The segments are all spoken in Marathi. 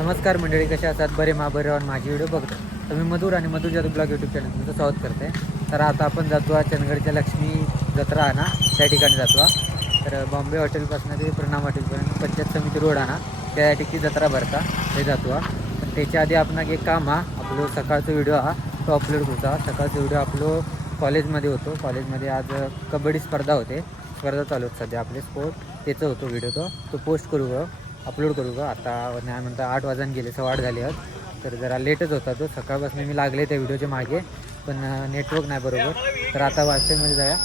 नमस्कार मंडळी कशा असतात? बरे मा बरे राहून माझी व्हिडिओ बघतो तर मी मधुर आणि मधुर जादू ब्लॉग यूट्यूब चॅनल तुमचं स्वागत करते. तर आता आपण जातो आहे चंदगडच्या लक्ष्मी जत्रा आहे ना त्या ठिकाणी जातो तर बॉम्बे हॉटेलपासून ते प्रणाम हॉटेलपर्यंत पंचायत समिती रोड आणा त्या ठिकाणी जत्रा भरता ते जातो पण त्याच्या आधी आपण एक काम हा आपलं सकाळचा व्हिडिओ हा तो अपलोड होता. सकाळचा व्हिडिओ आपलो कॉलेजमध्ये होतो. कॉलेजमध्ये आज कबड्डी स्पर्धा होते. स्पर्धा चालू आहेत सध्या आपले स्पोर्ट त्याचं होतो व्हिडिओ तो. तो पोस्ट करू अपलोड करू का? आता नाही म्हणता आठ वाजून गेले सव्वा आठ झाले आहेत तर जरा लेटच होता तो. सकाळपासून मी लागले त्या व्हिडिओच्या मागे पण नेटवर्क नाही बरोबर. तर आता वाचतेमध्ये म्हणजे जाया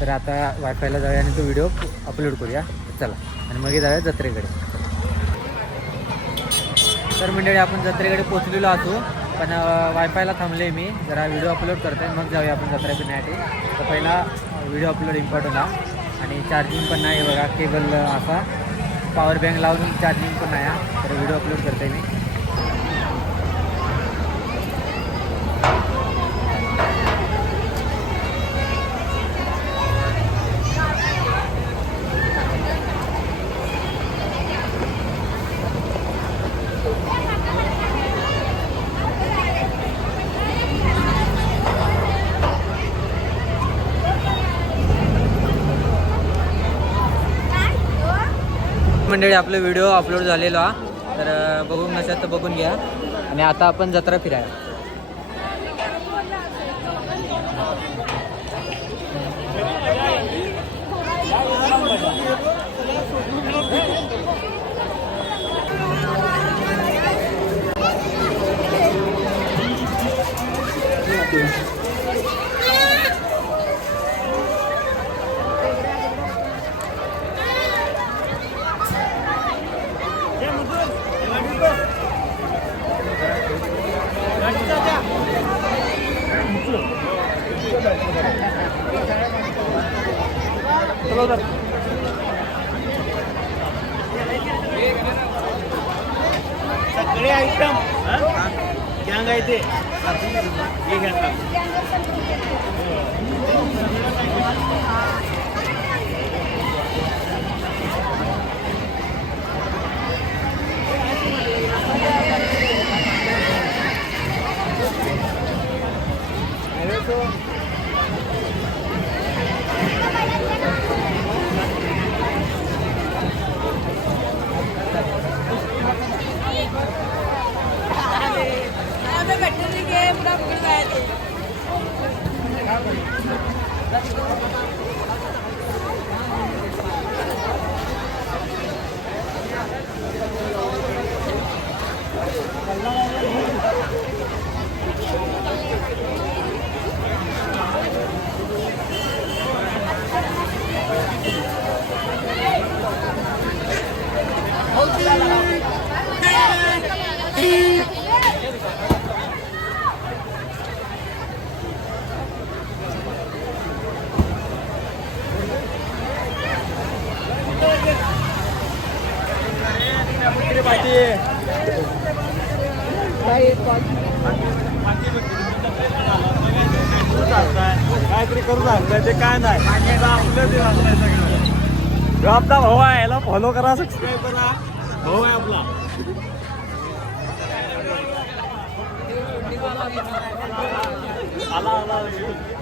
तर आता वायफायला जाऊया आणि तो व्हिडिओ अपलोड करूया. चला. आणि मग जाऊया जत्रेकडे. तर मंडळी आपण जत्रेकडे पोचलेलो असू पण वायफायला थांबले मी. जरा व्हिडिओ अपलोड करतोय. मग जाऊया आपण जत्रा फिरण्यासाठी. तर पहिला व्हिडिओ अपलोड इम्पॉर्टंट हा आणि चार्जिंग पण नाही बघा. केबल असा. पॉवर बँक लावून चार्जिंग पण नाही हा. तर व्हिडिओ अपलोड करतोय मी. मंडळी आपले व्हिडिओ अपलोड झालेलो हा. तर बघून नसेल तर बघून घ्या. आणि आता आपण जत्रा फिरायला. सगळे आयटम गँग आहे ते हे घेतात काहीतरी करू लागतंय ते काय नाही. आपलं ते लागलंय सगळं ह्यो आपला भाऊ आहे याला फॉलो करा सबस्क्राईब करा. भाऊ आहे आपला. आला आला.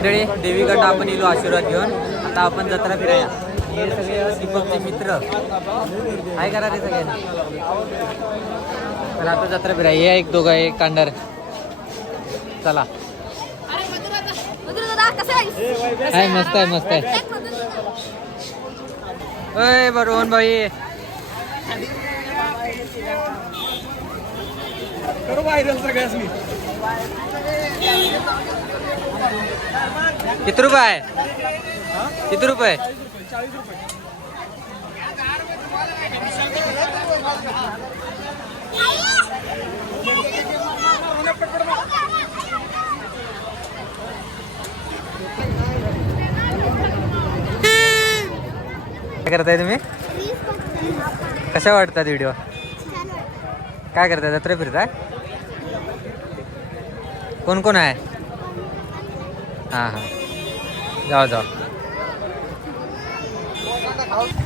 मंडळी देवीकडनं आपण येलो आशीर्वाद घेऊन आता आपण जत्रा फिराया हे सगळे दीपकचे मित्र. काय करा रे सगळ्यांना तर आता जत्रा फिराय. हे एक दोघं एक कांडार. चला. आहे? मस्त आहे मस्त आहे. अय बरोबर भाई. करू व्हायरल सगळ्यासनी. किती रुपये आहे? किती रुपये? काय करताय तुम्ही? कशा वाटतात व्हिडिओ काय करताय? जत्रा फिरताय? कोण कोण आहे? हां हां. जाऊ जाऊ.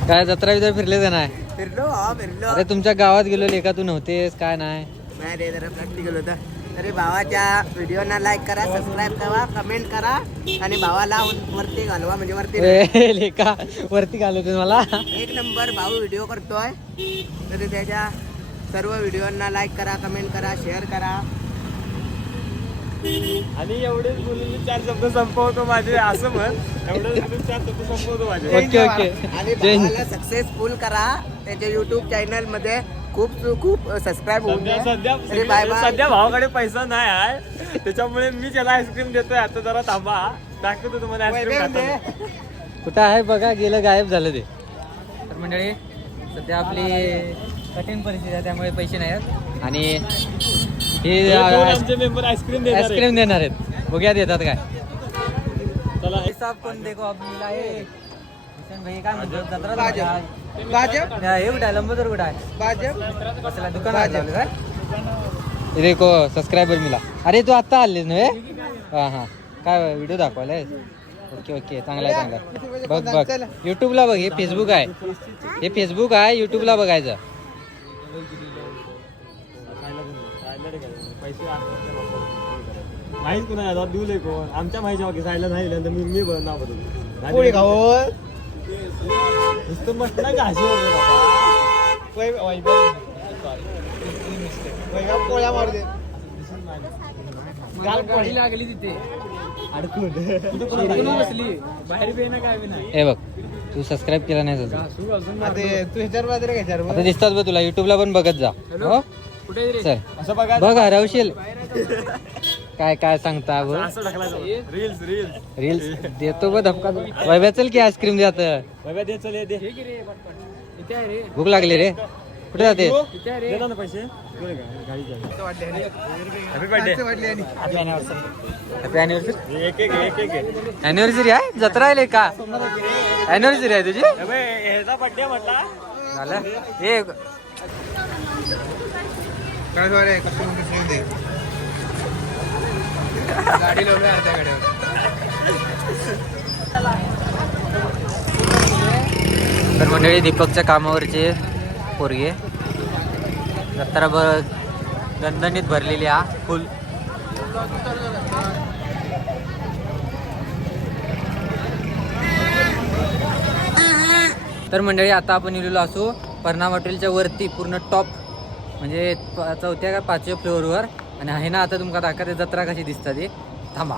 काय जत्रा बित्रा फिरले का नाही? फिरलो हा फिरलो. अरे तुमच्या गावात गेलो लेखा तू नव्हतेस काय नाही? नाही रे जरा प्रॅक्टिकल होता. तरी भावाच्या व्हिडिओना लाईक करा सबस्क्राईब करा कमेंट करा आणि भावाला वरती घालवा म्हणजे वरती ए, लेखा वरती घालवते मला. एक नंबर भाऊ व्हिडिओ करतोय. तरी त्याच्या सर्व व्हिडिओना लाईक करा कमेंट करा शेअर करा. आणि एवढेच बोलून मी चार शब्द संपवतो माझे असं म्हण. एवढेच बोलून चार शब्द संपवतो माझे. Okay okay. आणि जय हिंद. भावाला सक्सेसफुल करा. त्याच्या युट्यूब चॅनलमध्ये खूप खूप सबस्क्राईब होऊन सध्या. सध्या तरी बाय बाय सध्या भावाकडे पैसा नाही आहे. त्याच्यामुळे मी त्याला आईस्क्रीम देतोय. आता जरा थांबा. दाखवतो तुम्हाला आईस्क्रीम वैभव दे. खाताना कुठं आहे बघा गेलं गायब झालं ते. तर मंडळी सध्या आपली कठीण परिस्थिती आहे त्यामुळे पैसे नाही आहेत आणि हे आईस्क्रीम देणार आहे. आईस्क्रीम देणार आहेत. बघूया देतात काय. चला कोण देखो मिला है? किशन भाई काय म्हणतो जत्रा भाजप. झाली. भाजप? कुठं आहे लंबोदर कुठं आहे भाजप. काय? सबस्क्रायबर मिला. अरे तू आत्ता आलीस नव्हे हा? हा काय व्हिडिओ दाखवायला ओके ओके. चांगला आहे चांगला आहे. बघ बघ. युट्यूबला बघ हे फेसबुक आहे. हे फेसबुक आहे युट्यूबला बघायचं. पैसे माहीत कुणा आता देऊ कोण. आमच्या माहिती बाकी सायला नाही नंतर मी मी बन- नाव बदलतो. पोळी खाऊ नुसतं मस्त नाही घाशी पोळ्या मारू दे. लागली तिथे. अडकून. बसली? बाहेर बी ना काय हे बघ तू सबस्क्राईब केला नाही. तू ह्याच्यावर दिसतात बघ तुला युट्यूबला पण बघत जा. असं बघा. बघ हरवशील काय काय सांगता बघ असं ढकलायचं रील्स रील्स रील्स देतो बघ धपका वैभ्या चल की आईस्क्रीम द्यात बघा दे चल ये दे. भूक लागली रे. कुठे जाते देता ना पैसे. हॅपी बर्थडे हॅपी अॅनिव्हर्सरी एक एक एक एक एक. अॅनिव्हर्सरी आहे? जत्रा आहे का? अॅनिव्हर्सरी आहे तुझी? अबे, ह्याचा बर्थडे म्हटला. झालं. हे गाडी लावलं अर्ध्या गाड्यावर तर मंडळी दीपकच्या कामावरचे पोरगे. जत्रा ब दणदणीत भरलेली हा फुल. तर मंडळी आता आपण इलेलो असू. पर्णाम हॉटेलच्या वरती पूर्ण टॉप म्हणजे प- चौथ्या का पाचव्या फ्लोअरवर आणि आहे ना आता तुमका दाखवते जत्रा कशी दिसतात ती. थांबा.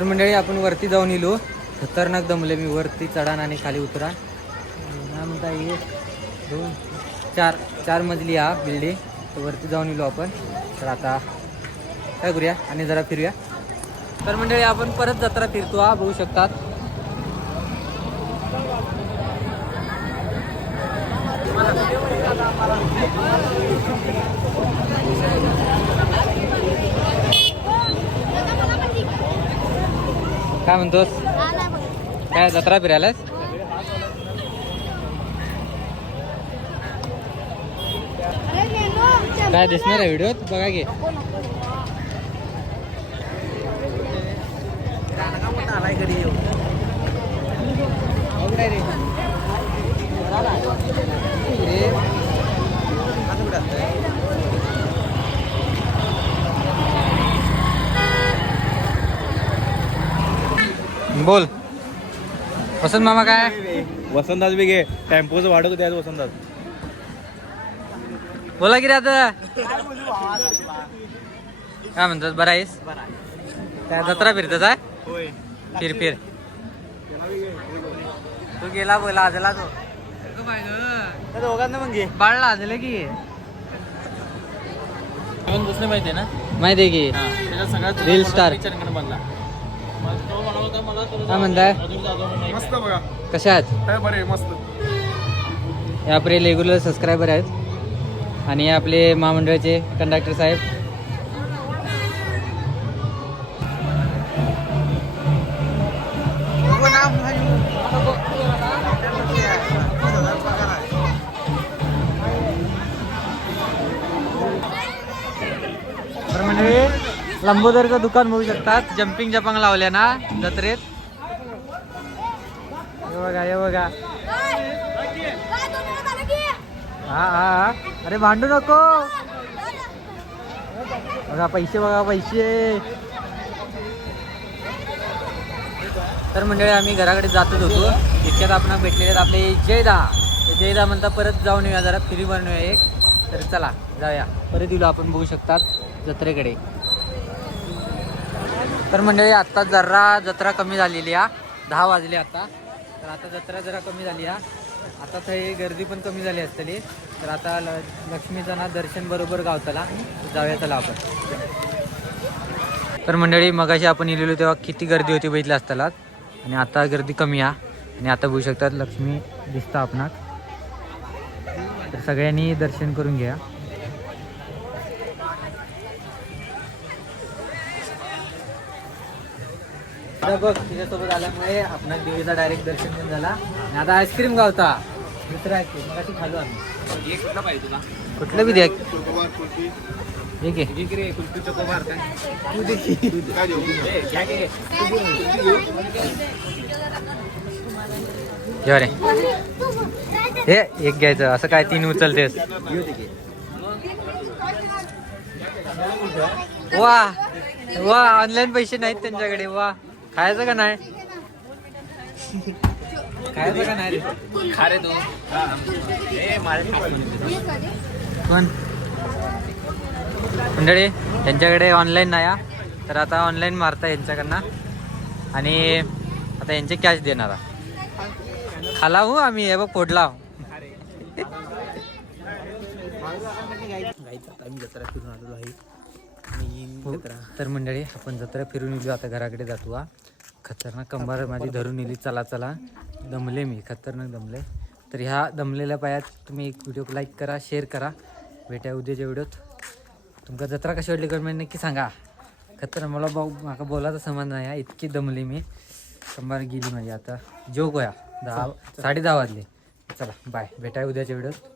तर मंडळी आपण वरती जाऊन येलो. खतरनाक दमले मी. वरती चढान आणि खाली उतरा. ना म्हणता एक दोन चार चार मजली हा बिल्डिंग तर वरती जाऊन येलो आपण. तर आता काय करूया? आणि जरा फिरूया. तर मंडळी आपण परत जत्रा फिरतो हा बघू शकतात. काय म्हणतोस? काय जत्रा फिरायलास काय दिसणार आहे व्हिडिओत? बघा की. आलाय बोल. वसंत मामा काय? वसंतदास बी घे टेम्पोचं वाढत होते आज वसंतदास. बोला की रे आता. काय म्हणतात बरं आहेस? काय जत्रा फिरतच आहे होय. फिर फिर. तू गेला बोला आजला तो. दोघांना मग घे. बाळला आजलं की. दुसरे माहिती आहे ना? माहिती आहे की. त्याच्यात सगळ्यात Real star. बनला काय म्हणताय? मस्त बघा. कशा आहात? बरे मस्त. हे आपले रेग्युलर सबस्क्रायबर आहेत. आणि हे आपले महामंडळाचे कंडक्टर साहेब. लंबोदरचं दुकान बघू शकतात. जम्पिंग जपांग लावल्या ना जत्रेत. हे बघा हे बघा. हा हा अरे भांडू नको. बघा पैसे बघा पैसे. तर मंडळी आम्ही घराकडे जातच होतो. इतक्यात आपण भेटलेले आहेत आपले जयदा. जयदा म्हणता परत जाऊन येऊया जरा फिरी बनवूया एक. तर चला जाऊया. परत येऊ आपण बघू शकतात जत्रेकडे. तर मंडळी आत्ता जरा जत्रा कमी झालेली आहे. दहा वाजले आता. तर आता जत्रा जरा कमी झाली आहे. आता थंय गर्दी पण कमी झाली असतली. तर आता ल लक्ष्मीचं ना दर्शन बरोबर गावताला. जाऊया चला आपण. तर मंडळी मगाशी आपण इलेलो तेव्हा किती गर्दी होती बघितलं असताना आणि आता गर्दी कमी आहे. आणि आता बघू शकतात लक्ष्मी दिसता आपणात. तर सगळ्यांनी दर्शन करून घ्या. आता बघ तिच्यासोबत आल्यामुळे आपला देवीचा डायरेक्ट दर्शन पण झाला. आणि आता आईस्क्रीम गावता. दुसरं आईस्क्रीम मग खालो आम्ही. कुठला पाहिजे तुला? कुठलं बी द्या हे घे. कुल्फी चोकोबार तू दे. की. घे रे. हे एक घ्यायचं. असं काय तीन उचलतेस? वा. वा ऑनलाईन पैसे नाहीत त्यांच्याकडे. वा. खायचं का नाही? खायचं का नाही रे? खा रे तू. पण मंडळी त्यांच्याकडे ऑनलाईन नाही. तर आता ऑनलाईन मारता यांच्याकडनं. आणि आता यांचे कॅश देणार हा. खाला हो आम्ही हे बघ फोडला जत्रा फिरून आलेलो आहे. आणि हो. तर मंडळी आपण जत्रा फिरून येलो आता घराकडे जातो हा खतरनाक कंबार माझी धरून येली चला चला. दमले मी. खतरनाक दमले. तर ह्या दमलेल्या पायात तुम्ही एक व्हिडिओ लाईक करा शेअर करा. भेटा उद्याच्या व्हिडिओत तुमका जत्रा कशी वाटली कमेंट नक्की सांगा. खतरनाक मला भाऊ माका बोलायचा समान नाही. हा. इतकी दमली मी. कंबार गेली माझी आता. जेव गोया दहा साडे दहा वाजले. चला बाय भेटाय उद्याच्या व्हिडिओत